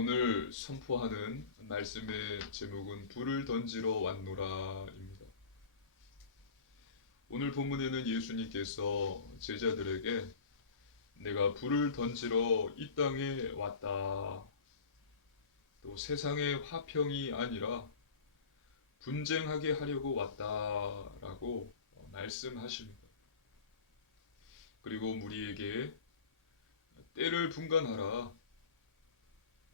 오늘 선포하는 말씀의 제목은 불을 던지러 왔노라입니다. 오늘 본문에는 예수님께서 제자들에게 내가 불을 던지러 이 땅에 왔다. 또 세상의 화평이 아니라 분쟁하게 하려고 왔다라고 말씀하십니다. 그리고 우리에게 때를 분간하라.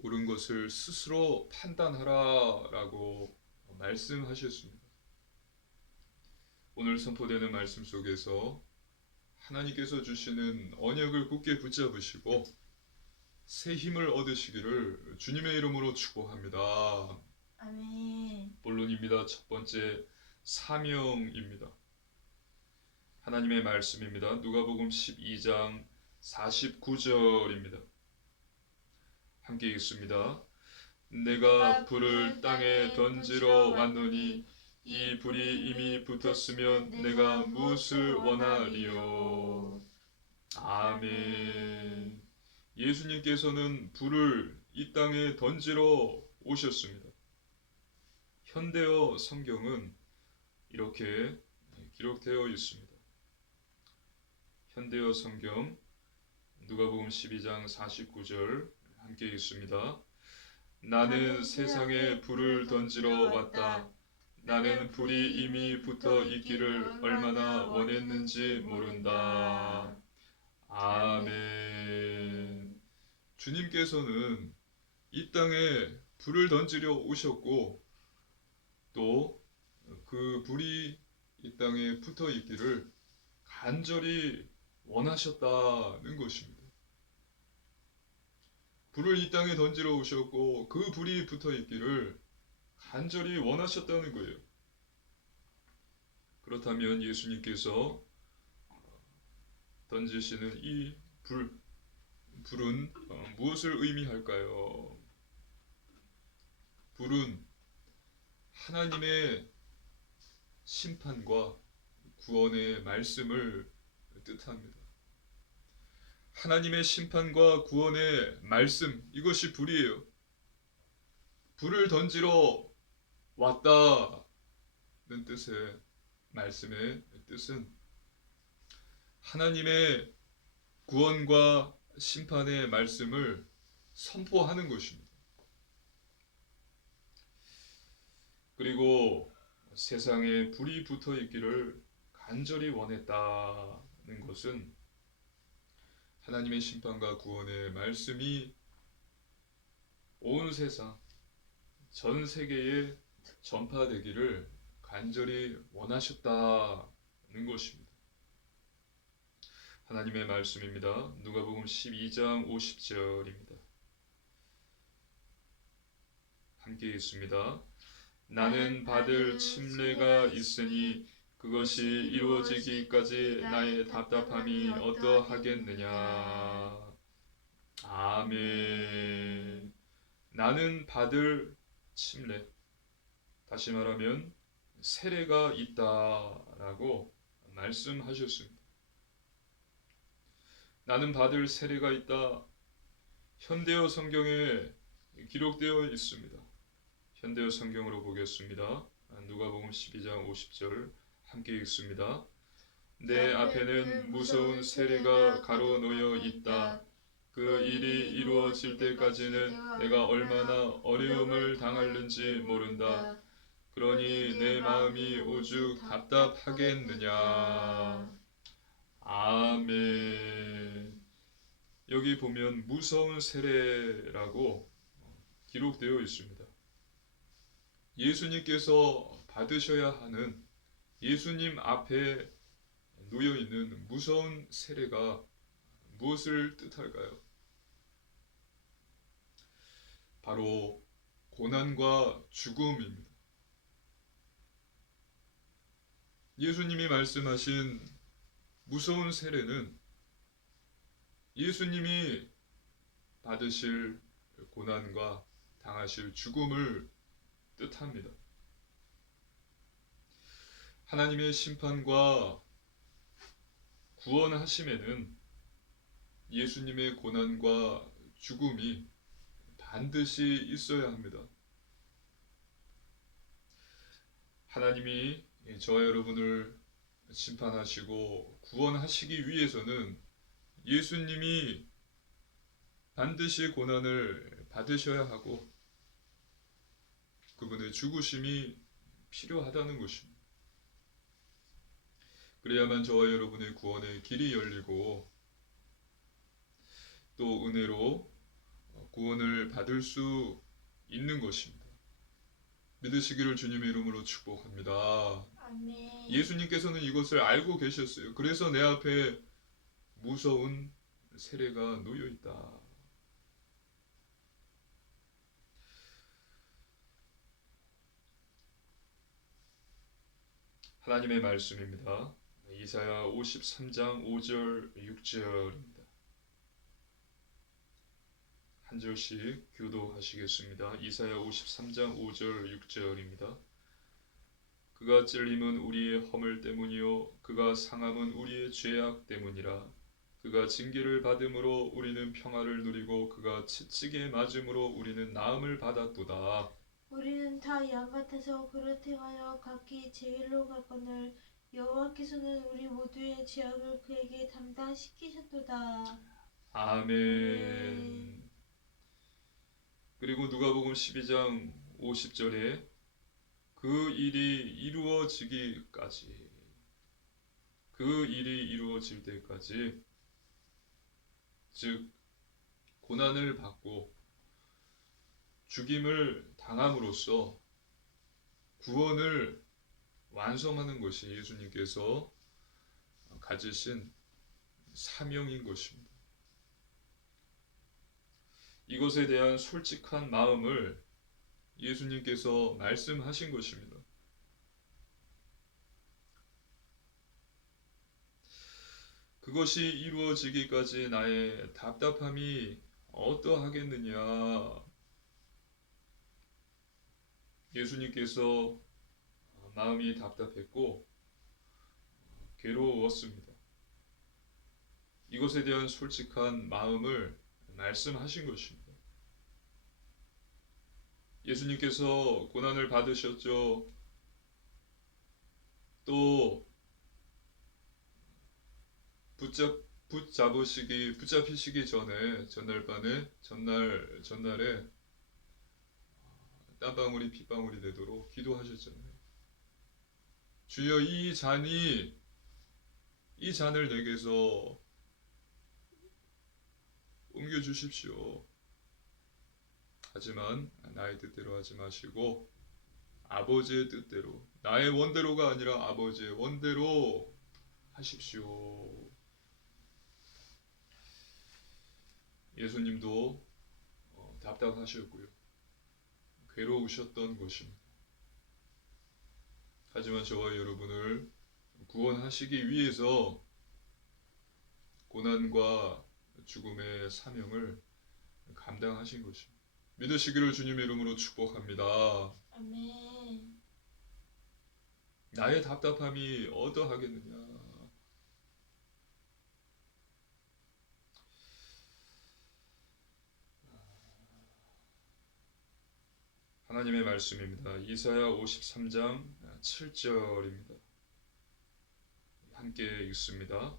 옳은 것을 스스로 판단하라라고 말씀하셨습니다. 오늘 선포되는 말씀 속에서 하나님께서 주시는 언약을 굳게 붙잡으시고 새 힘을 얻으시기를 주님의 이름으로 축복합니다. 아멘. 본론입니다. 첫 번째, 사명입니다. 하나님의 말씀입니다. 누가복음 12장 49절입니다. 함께 읽습니다. 내가 불을 땅에 던지러 왔노니 이 불이 이미 붙었으면 내가 무엇을 원하리요. 아멘. 예수님께서는 불을 이 땅에 던지러 오셨습니다. 현대어 성경은 이렇게 기록되어 있습니다. 현대어 성경 누가복음 12장 49절 함께 읽습니다. 나는 세상에 불을 던지러 왔다. 나는 불이 이미 붙어 있기를 얼마나 원했는지 모른다. 아멘. 주님께서는 이 땅에 불을 던지려 오셨고 또 그 불이 이 땅에 붙어 있기를 간절히 원하셨다는 것입니다. 불을 이 땅에 던지러 오셨고 그 불이 붙어 있기를 간절히 원하셨다는 거예요. 그렇다면 예수님께서 던지시는 이 불은 무엇을 의미할까요? 불은 하나님의 심판과 구원의 말씀을 뜻합니다. 하나님의 심판과 구원의 말씀, 이것이 불이에요. 불을 던지러 왔다는 뜻의 말씀의 뜻은 하나님의 구원과 심판의 말씀을 선포하는 것입니다. 그리고 세상에 불이 붙어 있기를 간절히 원했다는 것은 하나님의 심판과 구원의 말씀이 온 세상, 전 세계에 전파되기를 간절히 원하셨다는 것입니다. 하나님의 말씀입니다. 누가복음 12장 50절입니다. 함께 읽습니다. 나는 받을 침례가 있으니 그것이 이루어지기까지 나의 답답함이 어떠하겠느냐. 아멘. 나는 받을 침례, 다시 말하면 세례가 있다라고 말씀하셨습니다. 나는 받을 세례가 있다. 현대어 성경에 기록되어 있습니다. 현대어 성경으로 보겠습니다. 누가복음 12장 50절 함께 읽습니다. 내 앞에는 무서운 세례가 가로놓여 있다. 그 일이 이루어질 때까지는 내가 얼마나 어려움을 당하는지 모른다. 그러니 내 마음이 오죽 답답하겠느냐. 아멘. 여기 보면 무서운 세례라고 기록되어 있습니다. 예수님께서 받으셔야 하는 예수님 앞에 놓여 있는 무서운 세례가 무엇을 뜻할까요? 바로 고난과 죽음입니다. 예수님이 말씀하신 무서운 세례는 예수님이 받으실 고난과 당하실 죽음을 뜻합니다. 하나님의 심판과 구원하심에는 예수님의 고난과 죽음이 반드시 있어야 합니다. 하나님이 저와 여러분을 심판하시고 구원하시기 위해서는 예수님이 반드시 고난을 받으셔야 하고 그분의 죽으심이 필요하다는 것입니다. 그래야만 저와 여러분의 구원의 길이 열리고 또 은혜로 구원을 받을 수 있는 것입니다. 믿으시기를 주님의 이름으로 축복합니다. 아멘. 예수님께서는 이것을 알고 계셨어요. 그래서 내 앞에 무서운 세례가 놓여 있다. 하나님의 말씀입니다. 이사야 53장 5절 6절입니다. 한 절씩 교도하시겠습니다. 이사야 53장 5절 6절입니다. 그가 찔림은 우리의 허물 때문이요 그가 상함은 우리의 죄악 때문이라. 그가 징계를 받음으로 우리는 평화를 누리고 그가 채찍에 맞음으로 우리는 나음을 받았도다. 우리는 다 양 같아서 그릇행하여 각기 제 일로 갔거늘 여호와께서는 우리 모두의 죄악을 그에게 담당시키셨도다. 아멘. 그리고 누가복음 12장 50절에 그 일이 이루어질 때까지 즉 고난을 받고 죽임을 당함으로써 구원을 완성하는 것이 예수님께서 가지신 사명인 것입니다. 이것에 대한 솔직한 마음을 예수님께서 말씀하신 것입니다. 그것이 이루어지기까지 나의 답답함이 어떠하겠느냐. 예수님께서 마음이 답답했고 괴로웠습니다. 이것에 대한 솔직한 마음을 말씀하신 것입니다. 예수님께서 고난을 받으셨죠. 또 붙잡히시기 전에 전날에 땀방울이 핏방울이 되도록 기도하셨잖아요. 주여 이 잔을 내게서 옮겨 주십시오. 하지만 나의 뜻대로 하지 마시고 아버지의 뜻대로, 나의 원대로가 아니라 아버지의 원대로 하십시오. 예수님도 답답하셨고요. 괴로우셨던 것입니다. 하지만 저와 여러분을 구원하시기 위해서 고난과 죽음의 사명을 감당하신 것입니다. 믿으시기를 주님의 이름으로 축복합니다. 아멘. 나의 답답함이 어떠하겠느냐. 하나님의 말씀입니다. 이사야 53장 7절입니다. 함께 읽습니다.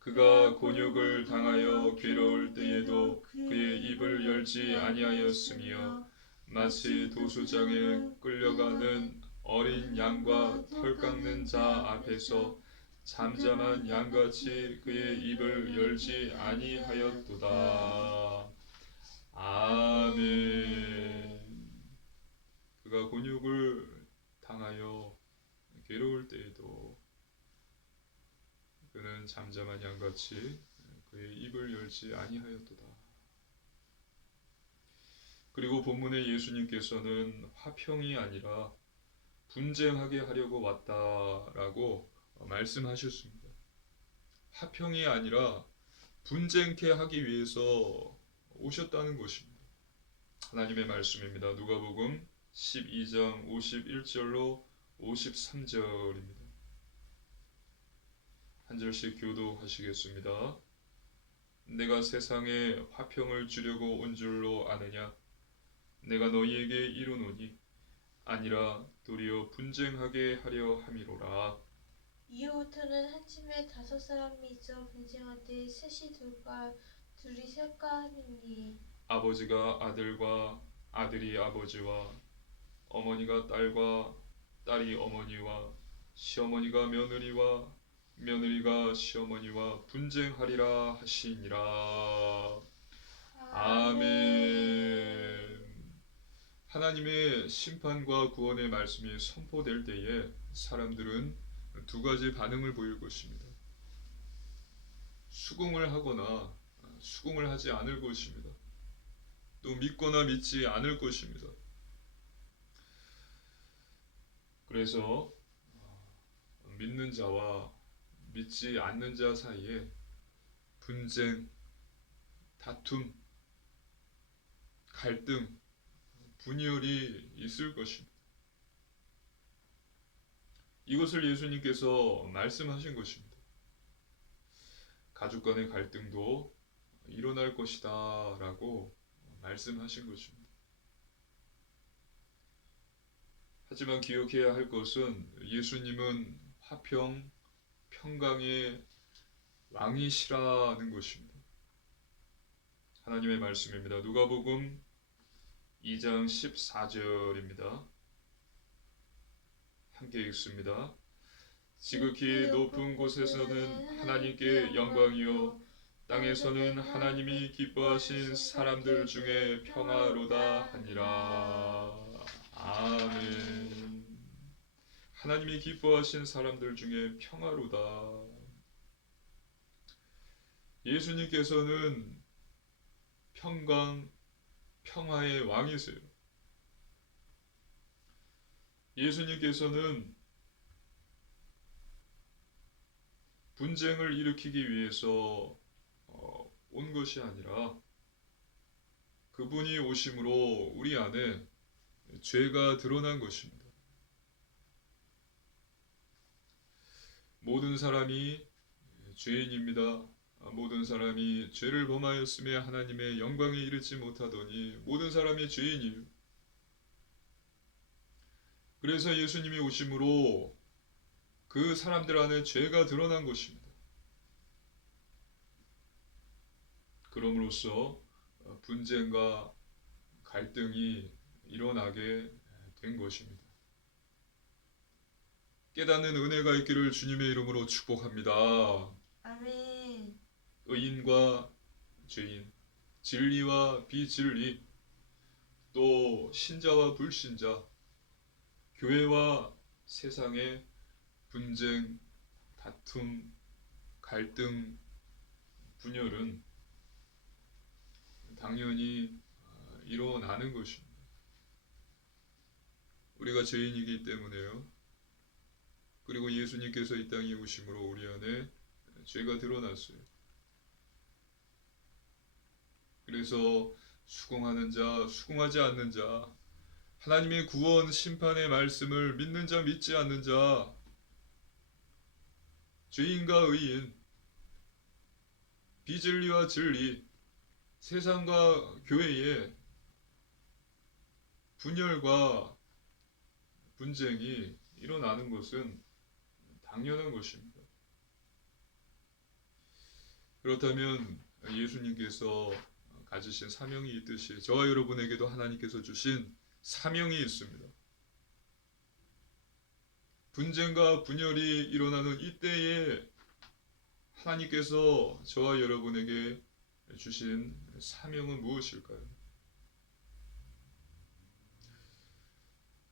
그가 곤욕을 당하여 괴로울 때에도 그의 입을 열지 아니하였으며 마치 도수장에 끌려가는 어린 양과 털 깎는 자 앞에서 잠잠한 양같이 그의 입을 열지 아니하였도다. 아멘. 그가 곤욕을 당하여 괴로울 때에도 그는 잠잠한 양같이 그의 입을 열지 아니하였도다. 그리고 본문의 예수님께서는 화평이 아니라 분쟁하게 하려고 왔다라고 말씀하셨습니다. 화평이 아니라 분쟁케 하기 위해서 오셨다는 것입니다. 하나님의 말씀입니다. 누가복음 12장 51절로 53절입니다. 한 절씩 교도하시겠습니다. 내가 세상에 화평을 주려고 온 줄로 아느냐? 내가 너희에게 이르노니 아니라 도리어 분쟁하게 하려 함이로라. 이후부터는 한 집에 5사람이 있어 분쟁하되 셋이 둘과 둘이 셋과 함이니 아버지가 아들과 아들이 아버지와 어머니가 딸과 딸이 어머니와 시어머니가 며느리와 며느리가 시어머니와 분쟁하리라 하시니라. 아멘. 하나님의 심판과 구원의 말씀이 선포될 때에 사람들은 두 가지 반응을 보일 것입니다. 수긍을 하거나 수긍을 하지 않을 것입니다. 또 믿거나 믿지 않을 것입니다. 그래서 믿는 자와 믿지 않는 자 사이에 분쟁, 다툼, 갈등, 분열이 있을 것입니다. 이것을 예수님께서 말씀하신 것입니다. 가족 간의 갈등도 일어날 것이다 라고 말씀하신 것입니다. 하지만 기억해야 할 것은 예수님은 화평, 평강의 왕이시라는 것입니다. 하나님의 말씀입니다. 누가복음 2장 14절입니다. 함께 읽습니다. 지극히 높은 곳에서는 하나님께 영광이요 땅에서는 하나님이 기뻐하신 사람들 중에 평화로다 하니라. 아멘. 하나님이 기뻐하신 사람들 중에 평화로다. 예수님께서는 평강, 평화의 왕이세요. 예수님께서는 분쟁을 일으키기 위해서 온 것이 아니라 그분이 오심으로 우리 안에 죄가 드러난 것입니다. 모든 사람이 죄인입니다. 모든 사람이 죄를 범하였음에 하나님의 영광에 이르지 못하더니 모든 사람이 죄인이에요. 그래서 예수님이 오심으로 그 사람들 안에 죄가 드러난 것입니다. 그럼으로써 분쟁과 갈등이 일어나게 된 것입니다. 깨닫는 은혜가 있기를 주님의 이름으로 축복합니다. 아멘. 의인과 죄인, 진리와 비진리, 또 신자와 불신자, 교회와 세상의 분쟁, 다툼, 갈등, 분열은 당연히 일어나는 것입니다. 우리가 죄인이기 때문에요. 그리고 예수님께서 이 땅에 오심으로 우리 안에 죄가 드러났어요. 그래서 수긍하는 자, 수긍하지 않는 자, 하나님의 구원, 심판의 말씀을 믿는 자, 믿지 않는 자, 죄인과 의인, 비진리와 진리, 세상과 교회의 분열과 분쟁이 일어나는 것은 당연한 것입니다. 그렇다면 예수님께서 가지신 사명이 있듯이 저와 여러분에게도 하나님께서 주신 사명이 있습니다. 분쟁과 분열이 일어나는 이때에 하나님께서 저와 여러분에게 주신 사명은 무엇일까요?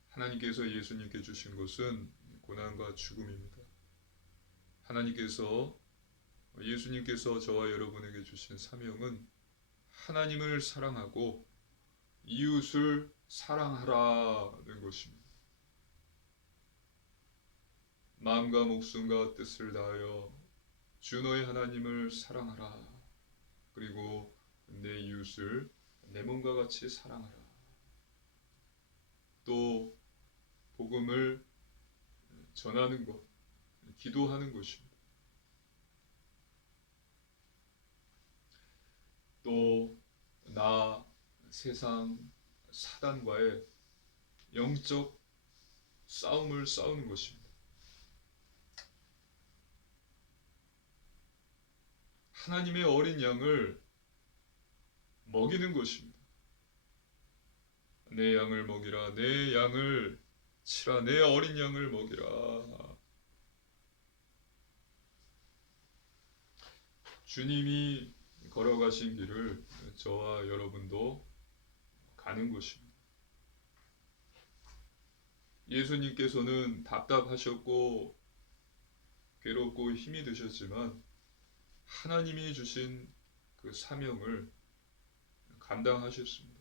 하나님께서 예수님께 주신 것은 고난과 죽음입니다. 예수님께서 저와 여러분에게 주신 사명은 하나님을 사랑하고 이웃을 사랑하라는 것입니다. 마음과 목숨과 뜻을 다하여 주 너의 하나님을 사랑하라. 그리고 내 이웃을 내 몸과 같이 사랑하라. 또 복음을 전하는 것, 기도하는 것입니다. 또 나, 세상, 사단과의 영적 싸움을 싸우는 것입니다. 하나님의 어린 양을 먹이는 것입니다. 내 양을 먹이라, 내 양을 치라, 내 어린 양을 먹이라. 주님이 걸어가신 길을 저와 여러분도 가는 것입니다. 예수님께서는 답답하셨고 괴롭고 힘이 드셨지만 하나님이 주신 그 사명을 감당하셨습니다.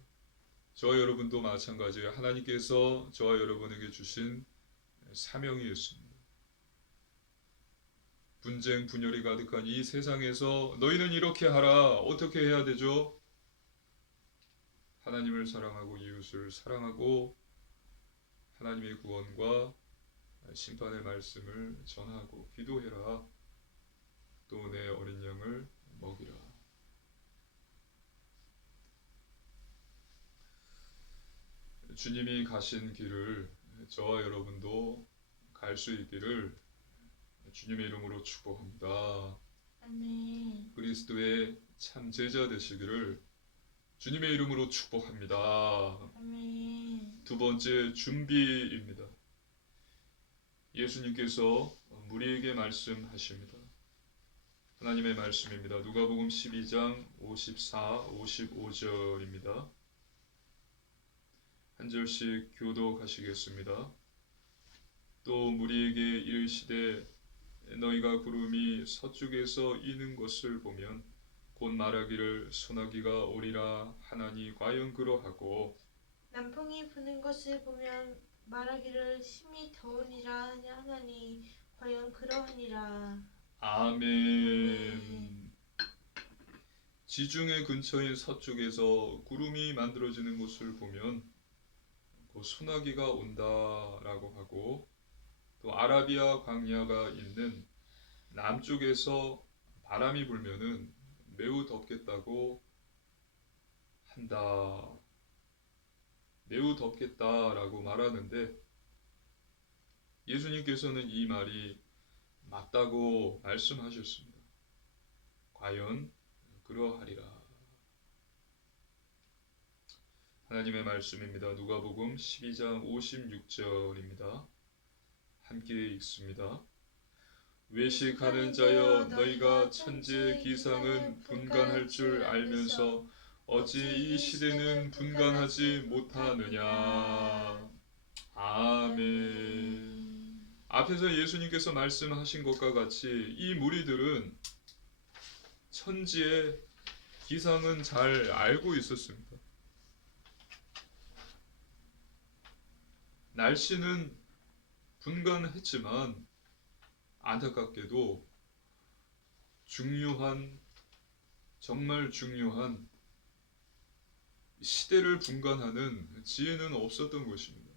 저와 여러분도 마찬가지예요. 하나님께서 저와 여러분에게 주신 사명이 있습니다. 분쟁 분열이 가득한 이 세상에서 너희는 이렇게 하라. 어떻게 해야 되죠? 하나님을 사랑하고 이웃을 사랑하고 하나님의 구원과 심판의 말씀을 전하고 기도해라. 또 내 어린 양을 먹이라. 주님이 가신 길을 저와 여러분도 갈 수 있기를 주님의 이름으로 축복합니다. 아멘. 그리스도의 참 제자 되시기를 주님의 이름으로 축복합니다. 아멘. 두 번째 준비입니다. 예수님께서 무리에게 말씀하십니다. 하나님의 말씀입니다. 누가복음 12장 54, 55절입니다. 한 절씩 교독하시겠습니다. 또 무리에게 이르시되 너희가 구름이 서쪽에서 이는 것을 보면 곧 말하기를 소나기가 오리라 하나니 과연 그러하고 남풍이 부는 것을 보면 말하기를 심히 더우니라 하나니 과연 그러하니라. 아멘. 지중해 근처인 서쪽에서 구름이 만들어지는 것을 보면 곧 소나기가 온다라고 하고 또 아라비아 광야가 있는 남쪽에서 바람이 불면은 매우 덥겠다고 한다. 매우 덥겠다라고 말하는데 예수님께서는 이 말이 맞다고 말씀하셨습니다. 과연 그러하리라. 하나님의 말씀입니다. 누가복음 12장 56절입니다. 함께 읽습니다. 외식하는 자여 너희가 천지의 기상은 분간할 줄 알면서 어찌 이 시대는 분간하지 못하느냐. 아멘. 앞에서 예수님께서 말씀하신 것과 같이 이 무리들은 천지의 기상은 잘 알고 있었습니다. 날씨는 분간했지만 안타깝게도 정말 중요한 시대를 분간하는 지혜는 없었던 것입니다.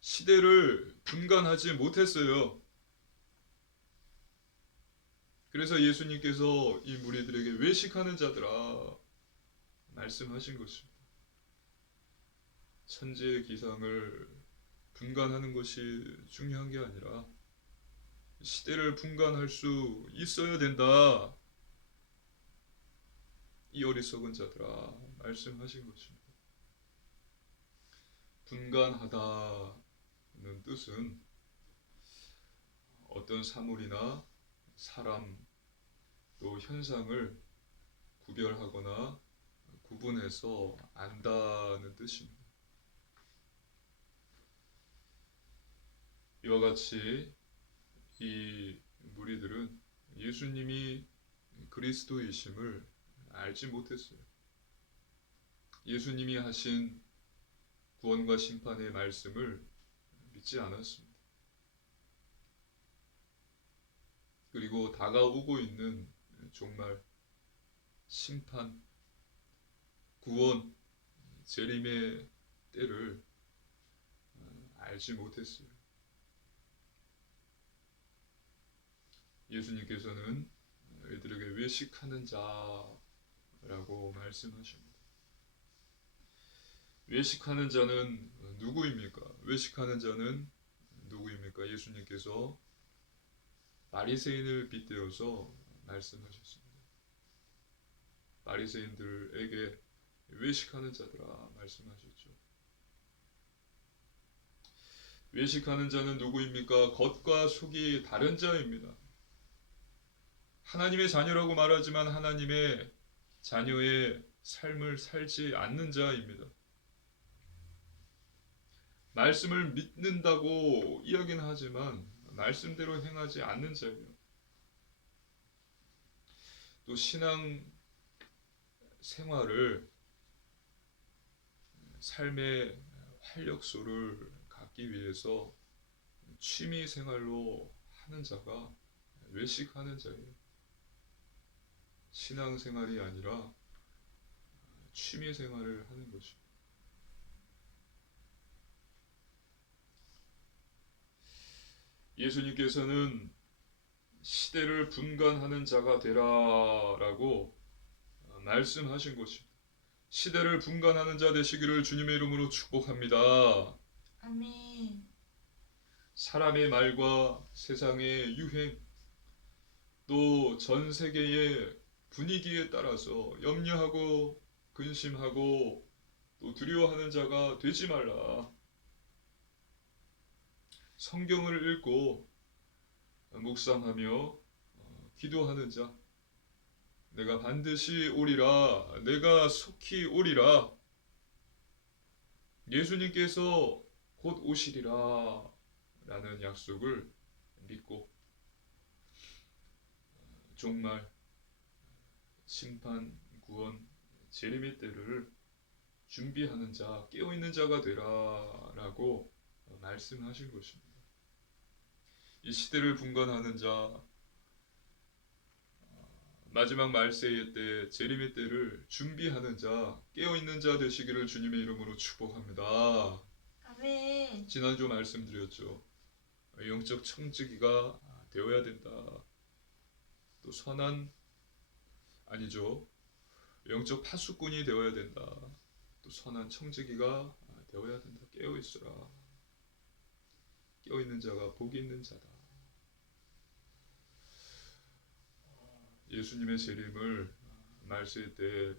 시대를 분간하지 못했어요. 그래서 예수님께서 이 무리들에게 외식하는 자들아 말씀하신 것입니다. 천지의 기상을 분간하는 것이 중요한 게 아니라 시대를 분간할 수 있어야 된다. 이 어리석은 자들아 말씀하신 것입니다. 분간하다는 뜻은 어떤 사물이나 사람 또 현상을 구별하거나 구분해서 안다는 뜻입니다. 이와 같이 이 무리들은 예수님이 그리스도이심을 알지 못했어요. 예수님이 하신 구원과 심판의 말씀을 믿지 않았습니다. 그리고 다가오고 있는 종말, 심판, 구원, 재림의 때를 알지 못했어요. 예수님께서는 이들에게 외식하는 자 라고 말씀하십니다. 외식하는 자는 누구입니까? 외식하는 자는 누구입니까? 예수님께서 바리새인을 빗대어서 말씀하셨습니다. 바리새인들에게 외식하는 자들아 말씀하셨죠. 외식하는 자는 누구입니까? 겉과 속이 다른 자입니다. 하나님의 자녀라고 말하지만 하나님의 자녀의 삶을 살지 않는 자입니다. 말씀을 믿는다고 이야기는 하지만 말씀대로 행하지 않는 자예요. 또 신앙 생활을 삶의 활력소를 갖기 위해서 취미 생활로 하는 자가 외식하는 자예요. 신앙 생활이 아니라 취미 생활을 하는 것입니다. 예수님께서는 시대를 분간하는 자가 되라라고 말씀하신 것입니다. 시대를 분간하는 자 되시기를 주님의 이름으로 축복합니다. 아멘. 사람의 말과 세상의 유행, 또 전 세계의 분위기에 따라서 염려하고 근심하고 또 두려워하는 자가 되지 말라. 성경을 읽고 묵상하며 기도하는 자, 내가 반드시 오리라, 내가 속히 오리라, 예수님께서 곧 오시리라 라는 약속을 믿고 종말, 심판, 구원, 재림의 때를 준비하는 자, 깨어있는 자가 되라 라고 말씀하신 것입니다. 이 시대를 분간하는 자, 마지막 말세의 때, 재림의 때를 준비하는 자, 깨어있는 자 되시기를 주님의 이름으로 축복합니다. 아멘. 지난주 말씀드렸죠. 영적 청지기가 되어야 된다. 또 선한, 아니죠. 영적 파수꾼이 되어야 된다. 또 선한 청지기가 되어야 된다. 깨어있으라. 깨어있는 자가 복이 있는 자다. 예수님의 재림을 말세 때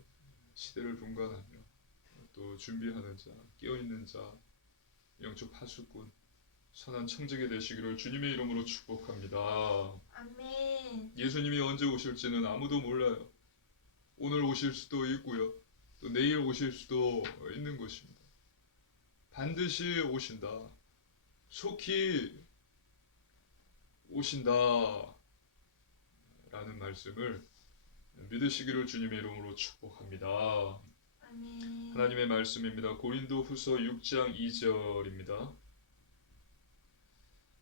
시대를 분간하며 또 준비하는 자, 깨어있는 자, 영적 파수꾼, 선한 청지기 되시기를 주님의 이름으로 축복합니다. 아멘. 예수님이 언제 오실지는 아무도 몰라요. 오늘 오실 수도 있고요. 또 내일 오실 수도 있는 것입니다. 반드시 오신다. 속히 오신다. 라는 말씀을 믿으시기를 주님의 이름으로 축복합니다. 아멘. 하나님의 말씀입니다. 고린도 후서 6장 2절입니다.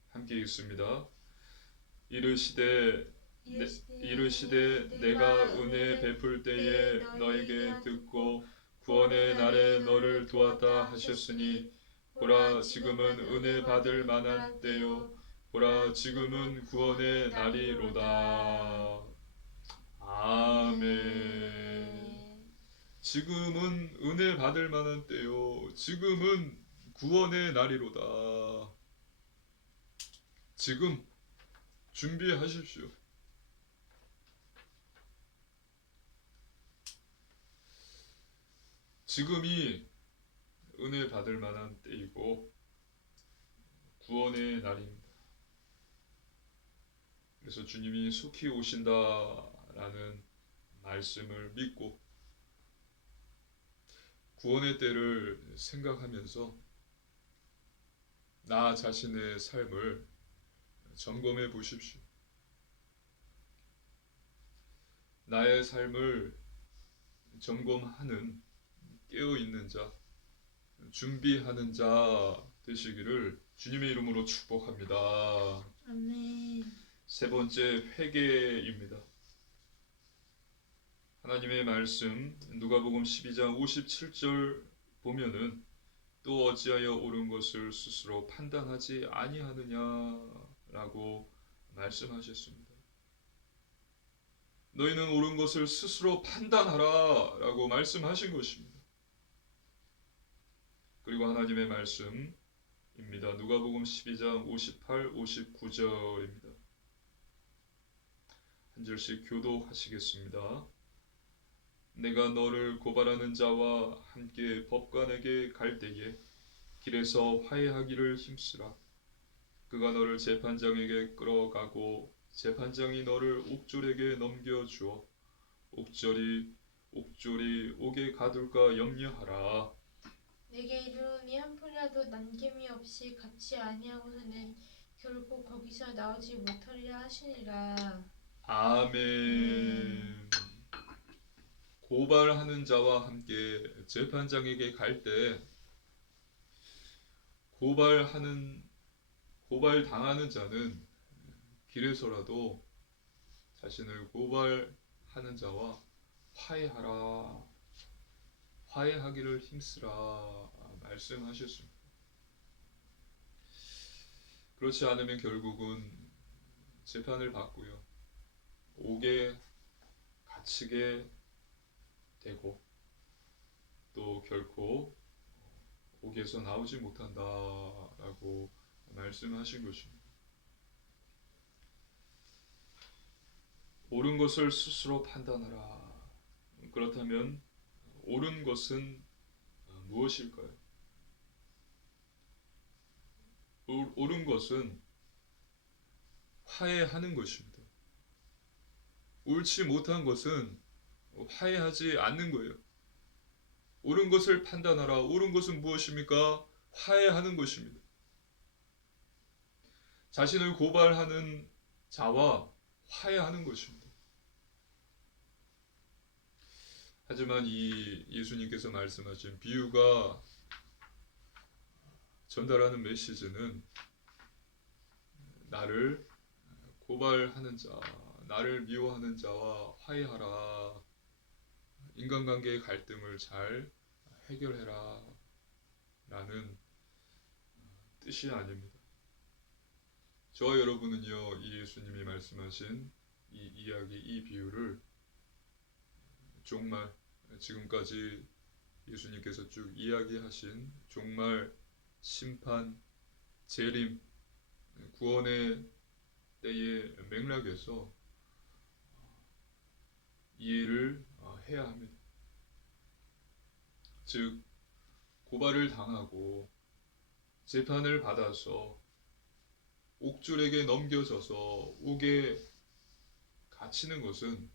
함께 읽습니다. 이르시되 내가 은혜 베풀 때에 너에게 듣고 구원의 날에 너를 도왔다 하셨으니 보라 지금은 은혜 받을 만한 때요 보라 지금은 구원의 날이로다. 아멘. 지금은 은혜 받을 만한 때요 지금은 구원의 날이로다. 지금 준비하십시오. 지금이 은혜 받을 만한 때이고 구원의 날입니다. 그래서 주님이 속히 오신다라는 말씀을 믿고 구원의 때를 생각하면서 나 자신의 삶을 점검해 보십시오. 나의 삶을 점검하는 깨어있는 자, 준비하는 자 되시기를 주님의 이름으로 축복합니다. 아멘. 세 번째, 회개입니다. 하나님의 말씀 누가복음 12장 57절 보면은 또 어찌하여 옳은 것을 스스로 판단하지 아니하느냐라고 말씀하셨습니다. 너희는 옳은 것을 스스로 판단하라 라고 말씀하신 것입니다. 그리고 하나님의 말씀입니다. 누가복음 12장 58, 59절입니다. 한 절씩 교독하시겠습니다. 내가 너를 고발하는 자와 함께 법관에게 갈 때에 길에서 화해하기를 힘쓰라. 그가 너를 재판장에게 끌어가고 재판장이 너를 옥졸에게 넘겨주어 옥졸이 옥에 가둘까 염려하라. 내게 이르노니 한 푼이라도 남김이 없이 갚지 아니하고서는 결코 거기서 나오지 못하리라 하시니라. 아멘. 고발하는 자와 함께 재판장에게 갈 때 고발당하는 자는 길에서라도 자신을 고발하는 자와 화해하기를 힘쓰라 말씀하셨습니다. 그렇지 않으면 결국은 재판을 받고요, 옥에 갇히게 되고 또 결코 옥에서 나오지 못한다라고 말씀하신 것입니다. 옳은 것을 스스로 판단하라. 그렇다면 옳은 것은 무엇일까요? 옳은 것은 화해하는 것입니다. 옳지 못한 것은 화해하지 않는 거예요. 옳은 것을 판단하라. 옳은 것은 무엇입니까? 화해하는 것입니다. 자신을 고발하는 자와 화해하는 것입니다. 하지만 이 예수님께서 말씀하신 비유가 전달하는 메시지는 나를 고발하는 자, 나를 미워하는 자와 화해하라. 인간관계의 갈등을 잘 해결해라 라는 뜻이 아닙니다. 저와 여러분은요, 이 예수님이 말씀하신 이 이야기, 이 비유를 종말, 지금까지 예수님께서 쭉 이야기하신 종말, 심판, 재림, 구원의 때의 맥락에서 이해를 해야 합니다. 즉, 고발을 당하고 재판을 받아서 옥졸에게 넘겨져서 옥에 갇히는 것은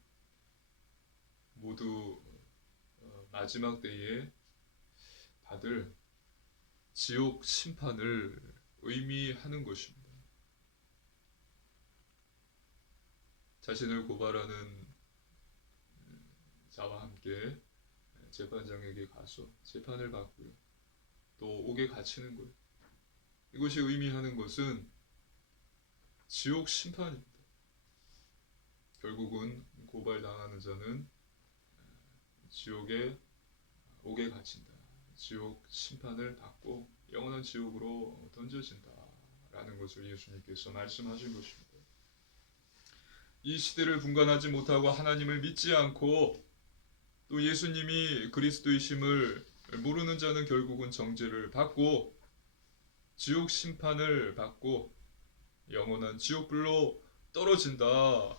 모두 마지막 때에 받을 지옥 심판을 의미하는 것입니다. 자신을 고발하는 자와 함께 재판장에게 가서 재판을 받고요, 또 옥에 갇히는 거예요. 이것이 의미하는 것은 지옥 심판입니다. 결국은 고발당하는 자는 옥에 갇힌다. 지옥 심판을 받고 영원한 지옥으로 던져진다 라는 것을 예수님께서 말씀하신 것입니다. 이 시대를 분간하지 못하고 하나님을 믿지 않고 또 예수님이 그리스도이심을 모르는 자는 결국은 정죄를 받고 지옥 심판을 받고 영원한 지옥불로 떨어진다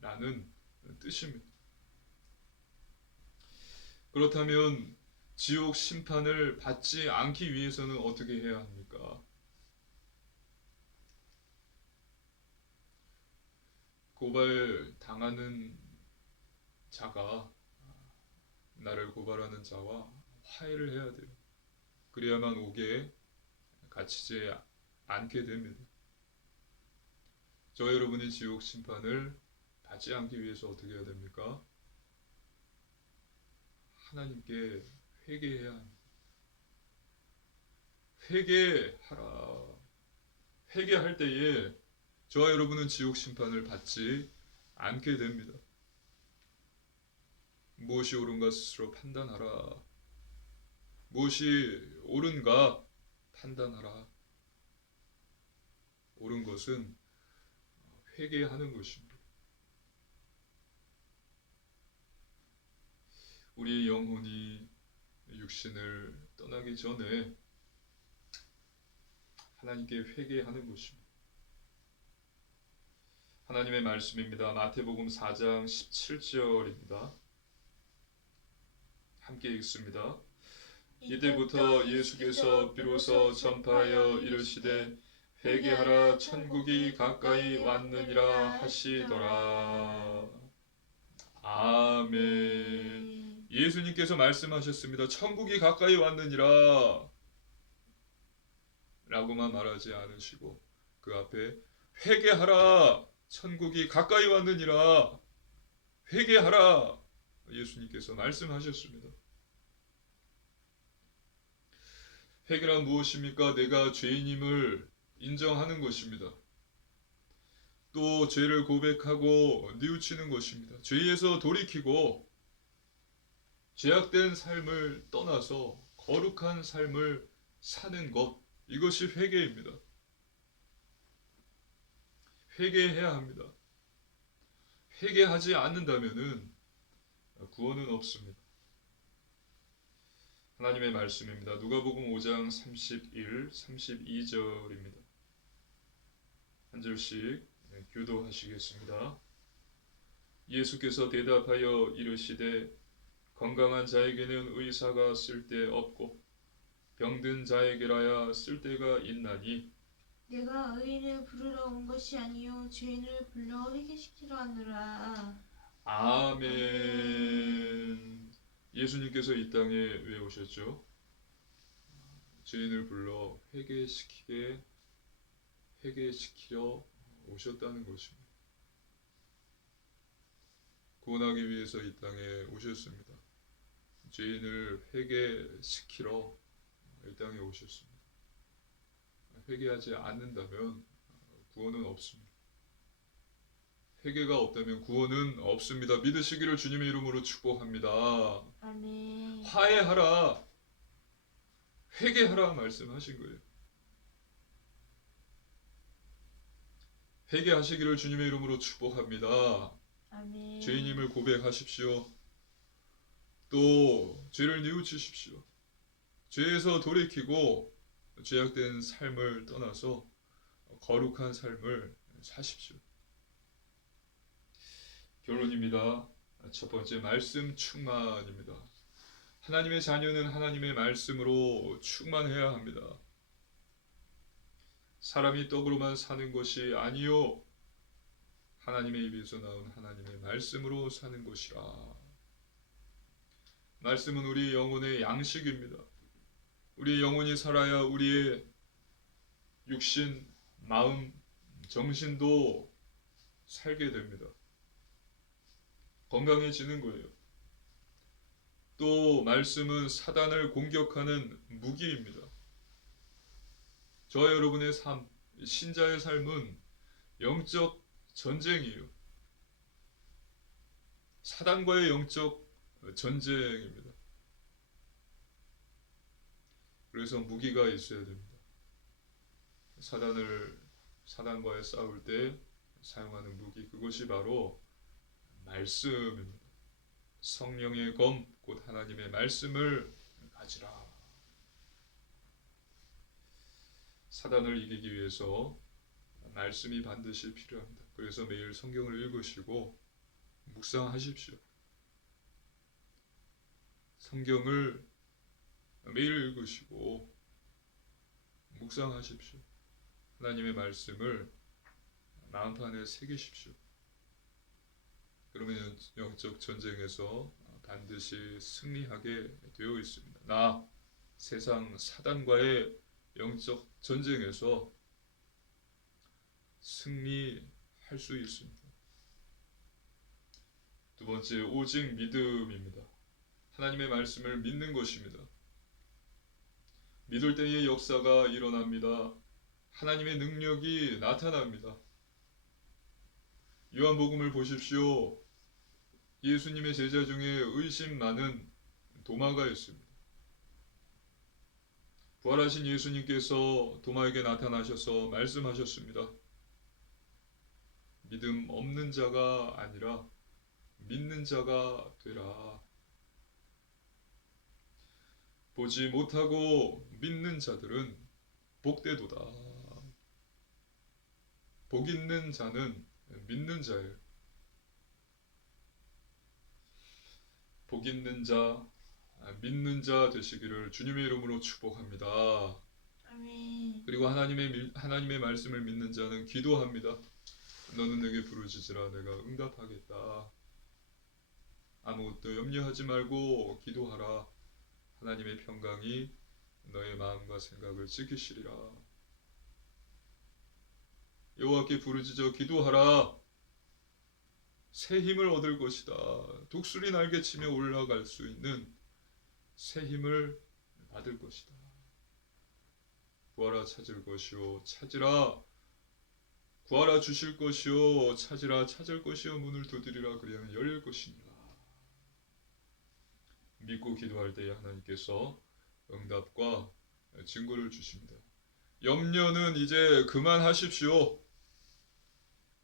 라는 뜻입니다. 그렇다면 지옥 심판을 받지 않기 위해서는 어떻게 해야 합니까? 고발 당하는 자가, 나를 고발하는 자와 화해를 해야 돼요. 그래야만 옥에 갇히지 않게 됩니다. 저 여러분이 지옥 심판을 받지 않기 위해서 어떻게 해야 됩니까? 하나님께 회개해야 합니다. 회개하라. 회개할 때에 저와 여러분은 지옥 심판을 받지 않게 됩니다. 무엇이 옳은가 스스로 판단하라. 무엇이 옳은가 판단하라. 옳은 것은 회개하는 것입니다. 우리의 영혼이 육신을 떠나기 전에 하나님께 회개하는 것입니다. 하나님의 말씀입니다. 마태복음 4장 17절입니다. 함께 읽습니다. 이때부터 예수께서 비로소 전파하여 이르시되 회개하라 천국이 가까이 왔느니라 하시더라. 아멘. 예수님께서 말씀하셨습니다. 천국이 가까이 왔느니라 라고만 말하지 않으시고 그 앞에 회개하라 천국이 가까이 왔느니라 회개하라 예수님께서 말씀하셨습니다. 회개란 무엇입니까? 내가 죄인임을 인정하는 것입니다. 또 죄를 고백하고 뉘우치는 것입니다. 죄에서 돌이키고 죄악된 삶을 떠나서 거룩한 삶을 사는 것, 이것이 회개입니다. 회개해야 합니다. 회개하지 않는다면 구원은 없습니다. 하나님의 말씀입니다. 누가복음 5장 31, 32절입니다. 한 절씩 교도하시겠습니다. 예수께서 대답하여 이르시되 건강한 자에게는 의사가 쓸데없고 병든 자에게라야 쓸데가 있나니 내가 의인을 부르러 온 것이 아니요 죄인을 불러 회개시키러 하노라. 아멘. 예수님께서 이 땅에 왜 오셨죠? 죄인을 불러 회개시키려 오셨다는 것입니다. 구원하기 위해서 이 땅에 오셨습니다. 죄인을 회개시키러 이 땅에 오셨습니다. 회개하지 않는다면 구원은 없습니다. 회개가 없다면 구원은 없습니다. 믿으시기를 주님의 이름으로 축복합니다. 아멘. 화해하라, 회개하라 말씀하신 거예요. 회개하시기를 주님의 이름으로 축복합니다. 아멘. 죄인임을 고백하십시오. 또 죄를 뉘우치십시오. 죄에서 돌이키고 죄악된 삶을 떠나서 거룩한 삶을 사십시오. 결론입니다. 첫 번째, 말씀 충만입니다. 하나님의 자녀는 하나님의 말씀으로 충만해야 합니다. 사람이 떡으로만 사는 것이 아니요 하나님의 입에서 나온 하나님의 말씀으로 사는 것이라. 말씀은 우리 영혼의 양식입니다. 우리 영혼이 살아야 우리의 육신, 마음, 정신도 살게 됩니다. 건강해지는 거예요. 또 말씀은 사단을 공격하는 무기입니다. 저와 여러분의 삶, 신자의 삶은 영적 전쟁이에요. 사단과의 영적 전쟁입니다. 그래서 무기가 있어야 됩니다. 사단과의 싸울 때 사용하는 무기, 그것이 바로 말씀입니다. 성령의 검, 곧 하나님의 말씀을 가지라. 사단을 이기기 위해서 말씀이 반드시 필요합니다. 그래서 매일 성경을 읽으시고 묵상하십시오. 성경을 매일 읽으시고 묵상하십시오. 하나님의 말씀을 마음판에 새기십시오. 그러면 영적 전쟁에서 반드시 승리하게 되어 있습니다. 나 세상 사단과의 영적 전쟁에서 승리할 수 있습니다. 두 번째, 오직 믿음입니다. 하나님의 말씀을 믿는 것입니다. 믿을 때의 역사가 일어납니다. 하나님의 능력이 나타납니다. 요한복음을 보십시오. 예수님의 제자 중에 의심 많은 도마가 있습니다. 부활하신 예수님께서 도마에게 나타나셔서 말씀하셨습니다. 믿음 없는 자가 아니라 믿는 자가 되라. 보지 못하고 믿는 자들은 복되도다. 복 있는 자는 믿는 자예요. 복 있는 자, 믿는 자 되시기를 주님의 이름으로 축복합니다. 아멘. 그리고 하나님의 말씀을 믿는 자는 기도합니다. 너는 내게 부르짖으라 내가 응답하겠다. 아무것도 염려하지 말고 기도하라. 하나님의 평강이 너의 마음과 생각을 지키시리라. 여호와께 부르짖어 기도하라. 새 힘을 얻을 것이다. 독수리 날개치며 올라갈 수 있는 새 힘을 받을 것이다. 구하라 찾을 것이요 찾으라 구하라 주실 것이요 찾으라 찾을 것이요 문을 두드리라 그리하면 열릴 것이니라. 믿고 기도할 때에 하나님께서 응답과 증거를 주십니다. 염려는 이제 그만하십시오.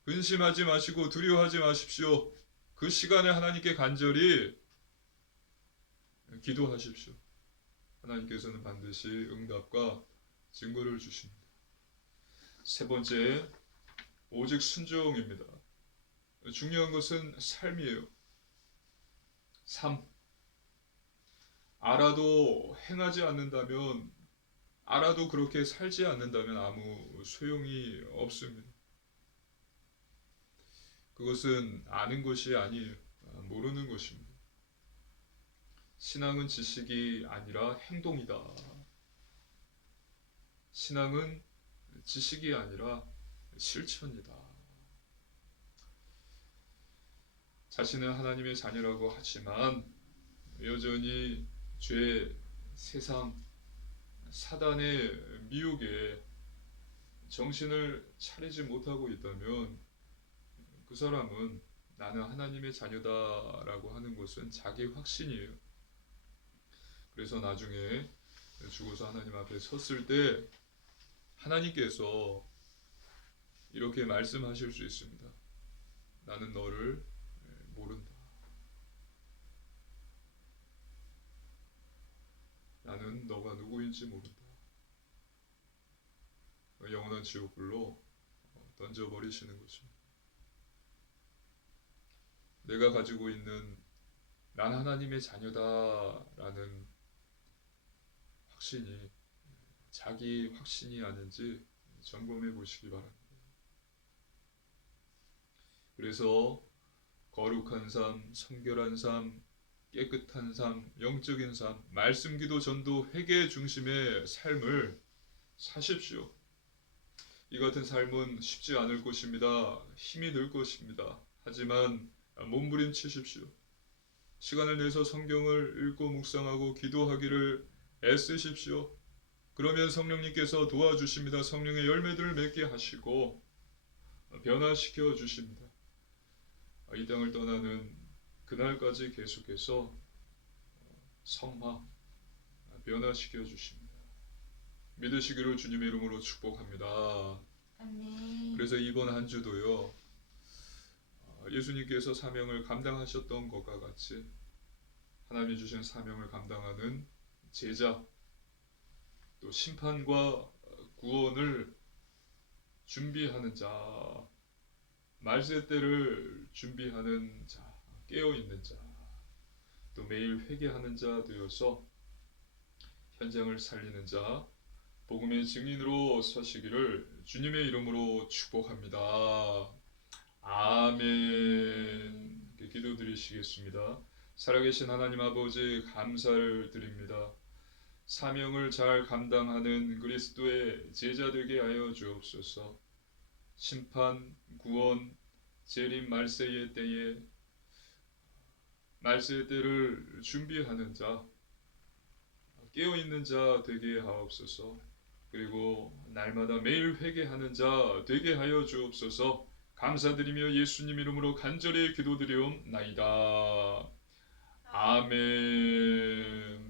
근심하지 마시고 두려워하지 마십시오. 그 시간에 하나님께 간절히 기도하십시오. 하나님께서는 반드시 응답과 증거를 주십니다. 세 번째, 오직 순종입니다. 중요한 것은 삶이에요. 삶. 알아도 행하지 않는다면, 알아도 그렇게 살지 않는다면 아무 소용이 없습니다. 그것은 아는 것이 아니에요. 모르는 것입니다. 신앙은 지식이 아니라 행동이다. 신앙은 지식이 아니라 실천이다. 자신은 하나님의 자녀라고 하지만 여전히 죄, 세상, 사단의 미혹에 정신을 차리지 못하고 있다면 그 사람은 나는 하나님의 자녀다라고 하는 것은 자기 확신이에요. 그래서 나중에 죽어서 하나님 앞에 섰을 때 하나님께서 이렇게 말씀하실 수 있습니다. 나는 너를 모른다. 나는 너가 누구인지 모른다. 영원한 지옥불로 던져버리시는 거죠. 내가 가지고 있는 난 하나님의 자녀다라는 확신이 자기 확신이 아닌지 점검해 보시기 바랍니다. 그래서 거룩한 삶, 성결한 삶, 깨끗한 삶, 영적인 삶, 말씀, 기도, 전도, 회개 중심의 삶을 사십시오. 이 같은 삶은 쉽지 않을 것입니다. 힘이 들 것입니다. 하지만 몸부림치십시오. 시간을 내서 성경을 읽고 묵상하고 기도하기를 애쓰십시오. 그러면 성령님께서 도와주십니다. 성령의 열매들을 맺게 하시고 변화시켜 주십니다. 이 땅을 떠나는 그날까지 계속해서 성화, 변화시켜 주십니다. 믿으시기를 주님의 이름으로 축복합니다. 아멘. 그래서 이번 한 주도요, 예수님께서 사명을 감당하셨던 것과 같이 하나님이 주신 사명을 감당하는 제자, 또 심판과 구원을 준비하는 자, 말세 때를 준비하는 자, 깨어있는 자, 또 매일 회개하는 자 되어서 현장을 살리는 자, 복음의 증인으로 서시기를 주님의 이름으로 축복합니다. 아멘. 기도드리시겠습니다. 살아계신 하나님 아버지 감사를 드립니다. 사명을 잘 감당하는 그리스도의 제자 되게 하여 주옵소서. 심판, 구원, 재림 말세의 때에 말세의 때를 준비하는 자, 깨어있는 자 되게 하옵소서. 그리고 날마다 매일 회개하는 자 되게 하여 주옵소서. 감사드리며 예수님 이름으로 간절히 기도드리옵나이다. 아멘.